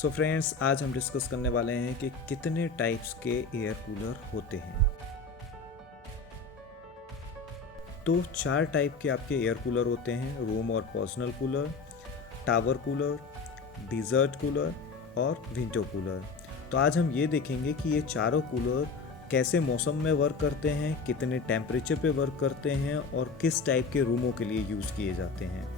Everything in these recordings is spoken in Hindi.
सो फ्रेंड्स, आज हम डिस्कस करने वाले हैं कि कितने टाइप्स के एयर कूलर होते हैं। तो 4 टाइप के आपके एयर कूलर होते हैं: रूम और personal cooler, tower cooler, desert cooler और विंडो कूलर। तो आज हम ये देखेंगे कि ये चारों कूलर कैसे मौसम में वर्क करते हैं, कितने टेम्परेचर पे वर्क करते हैं और किस टाइप के रूमों के लिए यूज़ किए जाते हैं।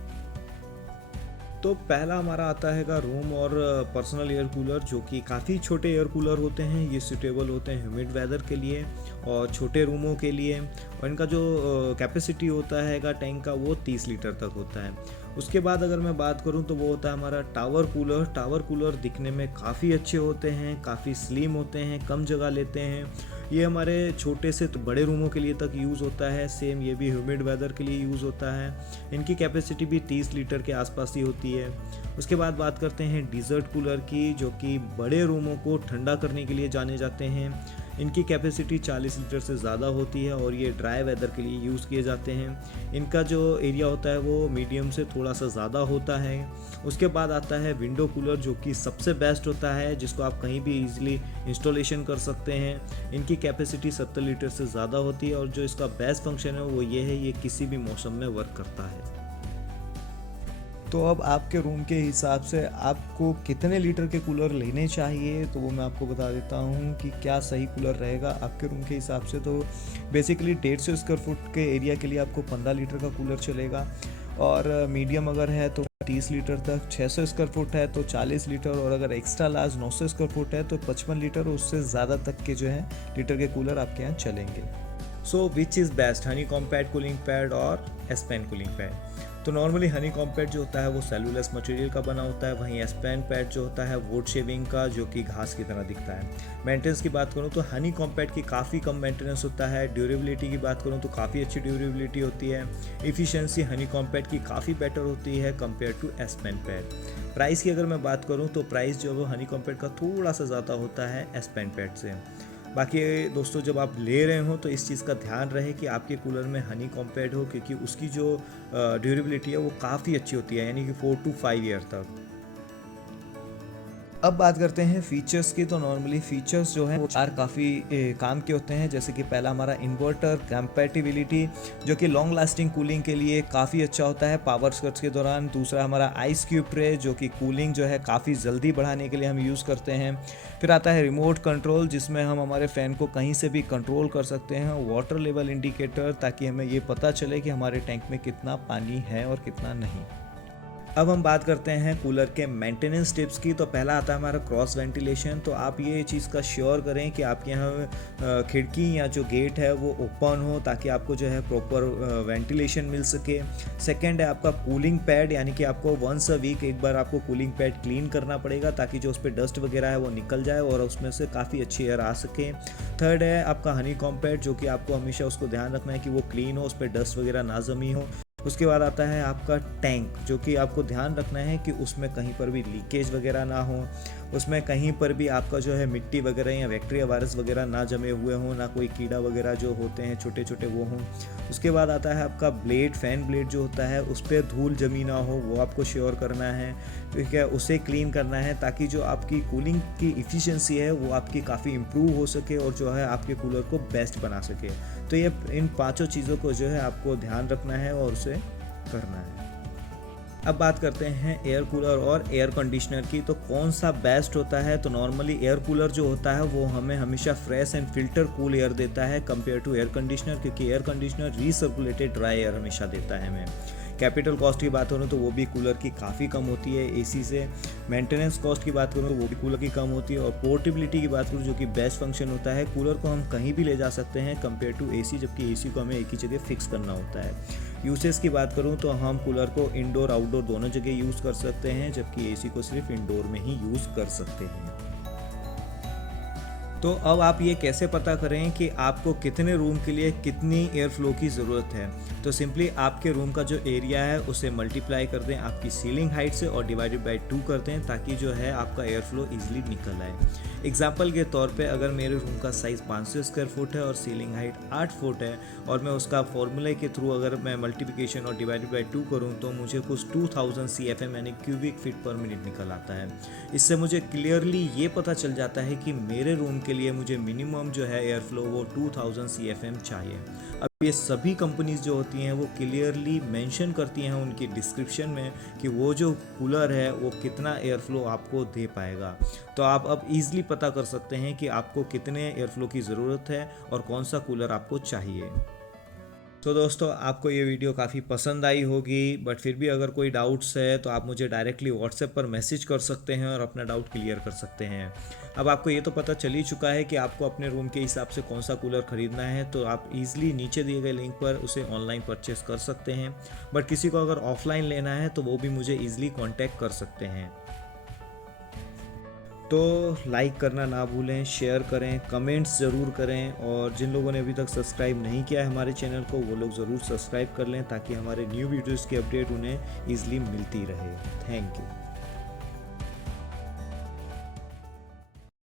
तो पहला हमारा आता है रूम और पर्सनल एयर कूलर, जो कि काफ़ी छोटे एयर कूलर होते हैं। ये सूटेबल होते हैं ह्यूमिड वेदर के लिए और छोटे रूमों के लिए, और इनका जो कैपेसिटी होता है टैंक का वो 30 लीटर तक होता है। उसके बाद अगर मैं बात करूं तो वो होता है हमारा टावर कूलर। टावर कूलर दिखने में काफ़ी अच्छे होते हैं, काफ़ी स्लिम होते हैं, कम जगह लेते हैं। ये हमारे छोटे से तो बड़े रूमों के लिए तक यूज़ होता है। सेम ये भी ह्यूमिड वेदर के लिए यूज़ होता है। इनकी कैपेसिटी भी 30 लीटर के आसपास ही होती है। उसके बाद बात करते हैं डिज़र्ट कूलर की, जो कि बड़े रूमों को ठंडा करने के लिए जाने जाते हैं। इनकी कैपेसिटी 40 लीटर से ज़्यादा होती है और ये ड्राई वेदर के लिए यूज़ किए जाते हैं। इनका जो एरिया होता है वो मीडियम से थोड़ा सा ज़्यादा होता है। उसके बाद आता है विंडो कूलर, जो कि सबसे बेस्ट होता है, जिसको आप कहीं भी इजीली इंस्टॉलेशन कर सकते हैं। इनकी कैपेसिटी 70 लीटर से ज़्यादा होती है और जो इसका बेस्ट फंक्शन है वो ये है, ये किसी भी मौसम में वर्क करता है। तो अब आपके रूम के हिसाब से आपको कितने लीटर के कूलर लेने चाहिए, तो वो मैं आपको बता देता हूँ कि क्या सही कूलर रहेगा आपके रूम के हिसाब से। तो बेसिकली 150 स्क्वायर फुट के एरिया के लिए आपको 15 लीटर का कूलर चलेगा, और मीडियम अगर है तो 30 लीटर तक, 600 स्क्वायर फुट है तो 40 लीटर, और अगर एक्स्ट्रा लार्ज 900 स्क्वायर फुट है तो 55 लीटर, उससे ज़्यादा तक के जो है लीटर के कूलर आपके यहाँ चलेंगे। So which is best, honey compact cooling pad और एस्पेन कूलिंग पैड? तो नॉर्मली हनी कॉम्पैक्ट जो होता है वो सेलुलस मटेरियल का बना होता है, वहीं एस्पेन पैड जो होता है वुड शेविंग का, जो कि घास की तरह दिखता है। मेंटेनेंस की बात करूँ तो हनी कॉम्पैक्ट की काफ़ी कम मेंटेनेंस होता है। ड्यूरेबिलिटी की बात करूँ तो काफ़ी अच्छी ड्यूरेबिलिटी होती है। इफ़िशियंसी हनी कॉम्पैक्ट की काफ़ी बेटर होती है compare to aspen pad. Price की अगर मैं बात करूँ तो प्राइस जो है वो हनी कॉम्पैक्ट का थोड़ा सा ज़्यादा होता है एस्पेन पैड से। बाकी दोस्तों, जब आप ले रहे हो तो इस चीज़ का ध्यान रहे कि आपके कूलर में हनी कॉम्पैक्ट हो, क्योंकि उसकी जो ड्यूरेबिलिटी है वो काफ़ी अच्छी होती है, यानी कि 4 to 5 ईयर तक। अब बात करते हैं फीचर्स की। तो नॉर्मली फीचर्स जो हैं वो 4 काफ़ी काम के होते हैं, जैसे कि पहला हमारा इन्वर्टर कंपैटिबिलिटी, जो कि लॉन्ग लास्टिंग कूलिंग के लिए काफ़ी अच्छा होता है पावर कट्स के दौरान। दूसरा हमारा आइस क्यूब ट्रे, जो कि कूलिंग जो है काफ़ी जल्दी बढ़ाने के लिए हम यूज़ करते हैं। फिर आता है रिमोट कंट्रोल, जिसमें हम हमारे फ़ैन को कहीं से भी कंट्रोल कर सकते हैं। वाटर लेवल इंडिकेटर, ताकि हमें ये पता चले कि हमारे टैंक में कितना पानी है और कितना नहीं। अब हम बात करते हैं कूलर के मेंटेनेंस टिप्स की। तो पहला आता है हमारा क्रॉस वेंटिलेशन। तो आप ये चीज़ का श्योर करें कि आपके यहाँ खिड़की या जो गेट है वो ओपन हो, ताकि आपको जो है प्रॉपर वेंटिलेशन मिल सके। सेकंड है आपका कूलिंग पैड, यानी कि आपको वंस अ वीक एक बार आपको कूलिंग पैड क्लीन करना पड़ेगा, ताकि जो उस पर डस्ट वगैरह है वो निकल जाए और उसमें से काफ़ी अच्छी एयर आ सके। थर्ड है आपका हनी कॉम्ब पैड, जो कि आपको हमेशा उसको ध्यान रखना है कि वो क्लीन हो, उस पर डस्ट वगैरह ना जमी हो। उसके बाद आता है आपका टैंक, जो कि आपको ध्यान रखना है कि उसमें कहीं पर भी लीकेज वगैरह ना हो, उसमें कहीं पर भी आपका जो है मिट्टी वगैरह या बैक्टीरिया वायरस वगैरह ना जमे हुए हों, ना कोई कीड़ा वगैरह जो होते हैं छोटे छोटे वो हों। उसके बाद आता है आपका ब्लेड, फैन ब्लेड जो होता है उस पर धूल जमी ना हो, वो आपको श्योर करना है, ठीक है, उसे क्लीन करना है, ताकि जो आपकी कूलिंग की इफ़िशियंसी है वो आपकी काफ़ी इम्प्रूव हो सके और जो है आपके कूलर को बेस्ट बना सके। तो ये इन 5 चीज़ों को जो है आपको ध्यान रखना है और उसे करना है। अब बात करते हैं एयर कूलर और एयर कंडीशनर की। तो कौन सा बेस्ट होता है? तो नॉर्मली एयर कूलर जो होता है वो हमें हमेशा fresh and filter cool air देता है कंपेयर टू एयर कंडीशनर, क्योंकि एयर कंडीशनर रीसर्कुलेटेड ड्राई एयर हमेशा देता है हमें। कैपिटल कॉस्ट की बात करूँ तो वो भी कूलर की काफ़ी कम होती है एसी से। मेंटेनेंस कॉस्ट की बात करूँ तो वो भी कूलर की कम होती है। और पोर्टेबिलिटी की बात करूँ, जो कि बेस्ट फंक्शन होता है, कूलर को हम कहीं भी ले जा सकते हैं कंपेयर टू एसी, जबकि एसी को हमें एक ही जगह फिक्स करना होता है। यूसेज की बात करूँ तो हम कूलर को इंडोर आउटडोर दोनों जगह यूज़ कर सकते हैं, जबकि एसी को सिर्फ इंडोर में ही यूज़ कर सकते हैं। तो अब आप ये कैसे पता करें कि आपको कितने रूम के लिए कितनी एयर फ्लो की ज़रूरत है। तो सिंपली आपके रूम का जो एरिया है उसे मल्टीप्लाई कर दें आपकी सीलिंग हाइट से और डिवाइडेड बाय 2 कर दें, ताकि जो है आपका एयर फ्लो ईजिली निकल आए। एग्जाम्पल के तौर पे अगर मेरे रूम का साइज़ 500 स्क्वायर फुट है और सीलिंग हाइट 8 फुट है और मैं उसका फॉर्मूले के थ्रू अगर मैं मल्टीप्लिकेशन और डिवाइडेड बाय 2 करूँ तो मुझे कुछ 2000 CFM यानी क्यूबिक फीट पर मिनट निकल आता है। इससे मुझे क्लियरली ये पता चल जाता है कि मेरे रूम के लिए मुझे मिनिमम जो है एयर फ्लो वो 2000 CFM चाहिए। अब ये सभी कंपनीज जो होती हैं वो क्लियरली मेंशन करती हैं उनकी डिस्क्रिप्शन में कि वो जो कूलर है वो कितना एयर फ्लो आपको दे पाएगा। तो आप अब ईज़िली पता कर सकते हैं कि आपको कितने एयर फ्लो की ज़रूरत है और कौन सा कूलर आपको चाहिए। तो दोस्तों आपको ये वीडियो काफ़ी पसंद आई होगी, बट फिर भी अगर कोई डाउट्स है तो आप मुझे डायरेक्टली व्हाट्सएप पर मैसेज कर सकते हैं और अपना डाउट क्लियर कर सकते हैं। अब आपको ये तो पता चल ही चुका है कि आपको अपने रूम के हिसाब से कौन सा कूलर ख़रीदना है, तो आप इजीली नीचे दिए गए लिंक पर उसे ऑनलाइन परचेस कर सकते हैं। बट किसी को अगर ऑफलाइन लेना है तो वो भी मुझे ईजिली कॉन्टैक्ट कर सकते हैं। तो लाइक करना ना भूलें, शेयर करें, कमेंट्स ज़रूर करें, और जिन लोगों ने अभी तक सब्सक्राइब नहीं किया है हमारे चैनल को वो लोग ज़रूर सब्सक्राइब कर लें, ताकि हमारे न्यू वीडियोज़ की अपडेट उन्हें ईज़िली मिलती रहे। Thank you.